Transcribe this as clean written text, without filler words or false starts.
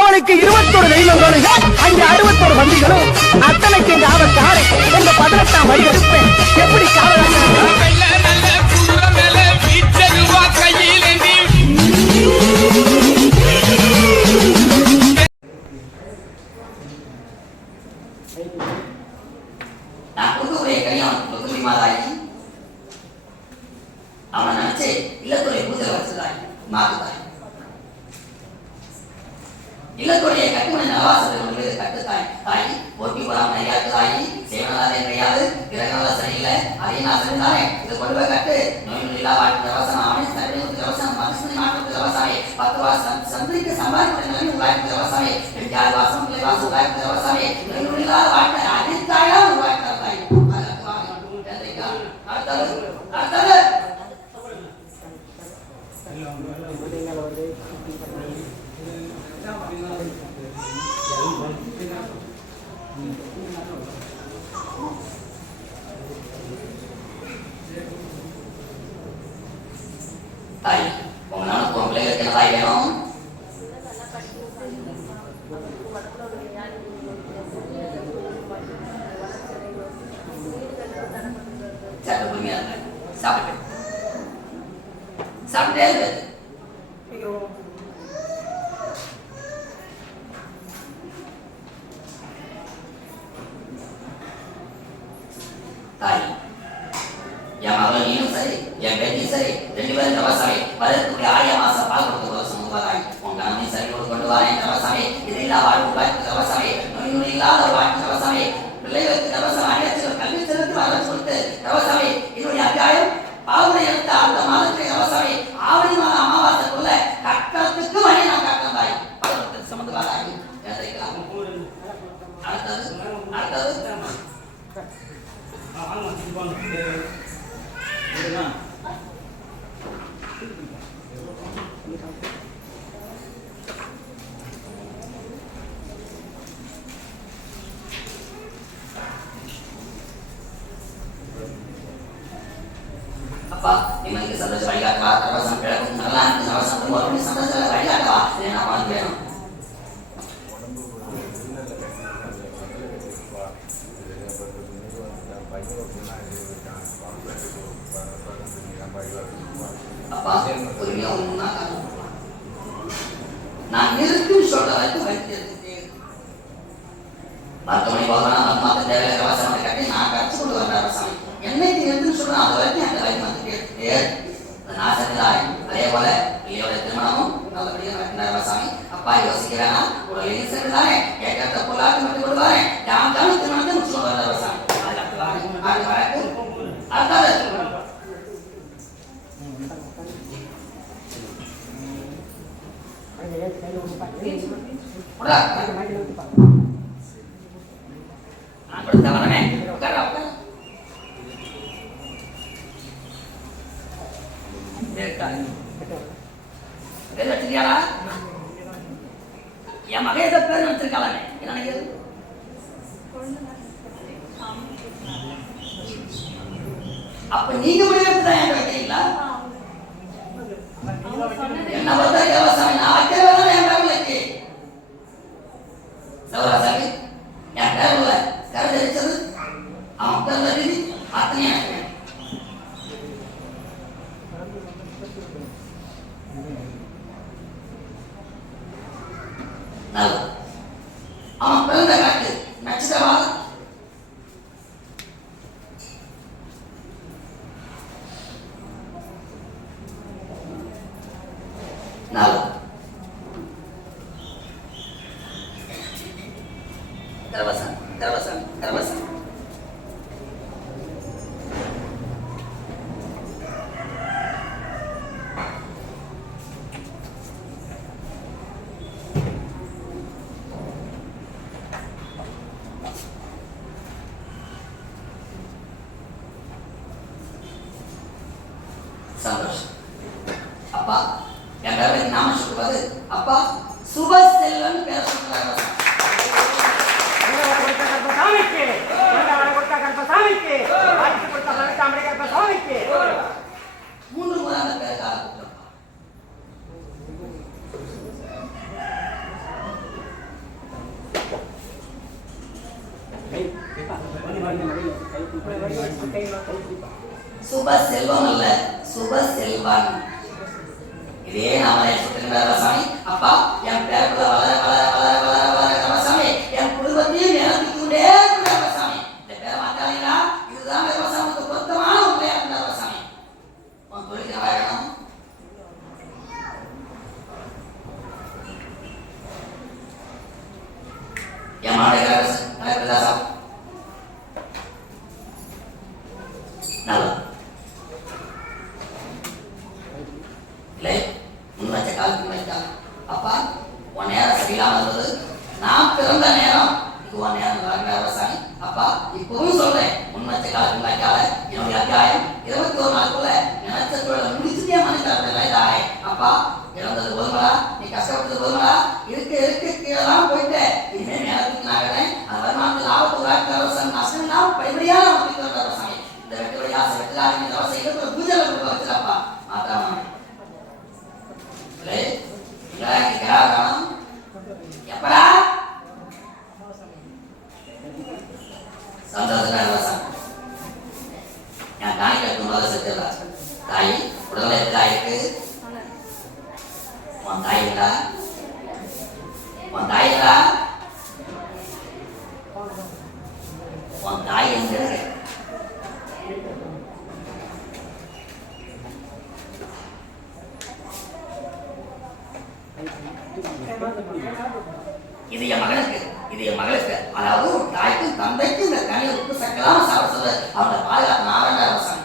அவனுக்கு 21 தெய்வங்களும் அங்கே 61 வண்டிகளும் அத்தனைக்கு காவல்கார எங்க 18ஆம் வழி எடுப்பேன். எப்படி அவன் நினைச்சு இல்லத்துறை பூஜை வச்சதாய் மாறுதாய் இல்லத்துடைய கட்டுமணி நலவாசத்தை கட்டுத்தாய் தாய் போட்டி போடாம தாயி சேவனாதே கிடையாது கிரகணால சரியில்லை அதையும் நான் சரிந்தானே இது கொண்டு போய் கட்டு நோய் இல்லா வாழ்க்கை அவசரம் அவனே சர்வீக அவசரம் மனுஷனை மாற்று அவசாமே 10 வாசம் சந்திரிக்க சம்பாதிக்க வாழ்க்கை அவசாமே 2 வாசம் பிள்ளை வாசம் வாழ்க்கை அவசாமே நோய் இல்லா வாழ்க்கை அடித்தாயா வாழ்க்கை தாய் அடுத்தது தாய் உங்களால உன் பிள்ளைகளுக்கு என்ன தாய் வேணும்? சட்ட பொறுமையா இருக்க சாப்பிட்டு சாப்பிட்டே இருக்கு. தாய் என் மகள் நீனும் சரி என் பேட்டியும் சரி 2 பேரும் தவசாமி வரக்கூடிய 6 மாசம் பால் கொடுத்து சமூகத்தாய் உன் கணவனை சரி கொண்டு வரேன் தவசாமி இதில்லா வாழ்க்கை தவசாமி நோய் இல்லாத வாழ்க்கை தவசாமி பிள்ளைகளுக்கு தவசம் அனைத்து கல்வி திறத்து வர சொல்லிட்டு தவசாமி இதனுடைய அத்தியாயம் பாவனை எடுத்த அந்த மாதத்தை தவசாமி ஆவணி மாத அமாவாசைக்குள்ள கட்டத்துக்கு வழி நான் காட்டம் தாய் பலவத்தில் சமந்து வாராகி அடுத்தது அப்பா நிம்மதிக்கு சந்தோஷம் வழிகாட்டவா தவசம் கிழக்கும் நல்லா இருக்கு தவசம் ஒரு சந்தோஷம் வழிகாட்டவா என்ன அவனுக்கு வேணும்? அப்பா பொறுமையா ஒண்ணா நான் இருக்கும் சொல்ற வரைக்கும் வைத்திருக்கேன். மருத்துவமனை போகலாம் மருத்துவ தேவையான கவசம் கட்டி நான் கரைச்சு கொண்டு வர சாமி என்னைக்கு இருக்குன்னு சொல்றேன் அது வரைக்கும் அந்த வைத்தியம் நாசத்திலாய் அதே போல பிள்ளையோட திருமணமும் நல்லபடியாக நடக்கின்ற சாமி அப்பா யோசிக்கிறானா உடலில் சென்றாரே கேட்கறத பொல்லாக்கு மட்டும் கொடுவாரே யாம் தானும் திருமணத்தை முடிச்சு வர சாமி என் மகன் ஏதோ பேர் வச்சிருக்காளே என்ன அப்ப நீங்க முடிவெடுத்துதான் என் வைக்கிறீங்களா? என்ன பார்த்தா விவசாயம் நான் வைக்கிறதா என் பேருக்கு சவராசாமி என் பேருல கரை தெரிச்சது அவன் பேர்ல ரீதி அத்தனையா அவன் பிறந்த காட்டு நட்சத்திரமாக சந்தோஷம். அப்பா என் பேருக்கு நாம சொல்லுவது அப்பா சுப செல்வன் பேர சொல்றாங்க. மூன்று முறை அந்த பேருக்காக கூப்பிட்டப்பா சுப செல்வம் அல்ல, சுப செல்வன். இதே நாம சொல்லுகிற சாமி. அப்பா என் பேருக்குள்ள வளர வளர வளர வளர வளர சாமி, என் குடும்பத்தையும் நிரப்பிக் கொண்டே இருக்கிற சாமி. இந்த பேரை மாத்தாதீங்களா? இதுதான் சாமிக்கு பொருத்தமான ஒரு பெயர் இருக்கிற சாமி. உன் தொழில் வாழணும். என் மாடுகிற சாமி நல்ல இல்லை முன்வச்ச காலத்துக்கு வைத்தாங்க. அப்பா உன் நேரம் சரியில்லாமல் இருந்தது. நான் பிறந்த நேரம் இது உன் நேரம் சாமி. அப்பா இப்பவும் சொல்றேன், முன்வச்ச காலத்துக்கு வைக்கால என்னுடைய அத்தியாயம் 21 நாளுக்குள்ள நினைச்ச தொழிலை முடிச்சுட்டே மனிதாய். அப்பா இழந்தது போதுமலா, நீ கஷ்டப்பட்டது போதுமலா, இருக்கு கீழெல்லாம் போயிட்டு இனிமே நேரத்துக்கு நாகிறேன். அது வருமானத்தில் லாபத்து வாய்ப்பு நஷ்டம் இல்லாமல் படிப்படியாக நமக்கு சாமி. இந்த வெட்டுபடி ஆசை வெட்டுக்காரங்க தவசை இருக்கிற பூஜை வச்சுலப்பா மாத்தாம எப்படா சந்தோஷம் என் காணிக்கு முதல்ல செத்துடா. தாய் உடல்ல தாய்க்கு உன் தாய்களா, உன் தாய்களா, உன் தாய் எங்க? இது என் மகனுக்கு, இது என் மகளுக்கு. அதாவது ஒரு தாய்க்கும் தந்தைக்கும் இந்த கனியை உப்பு சக்கலாம் சாப்பிட சொல்ல அவனை பாதுகாப்பு நாராயண அரசாங்க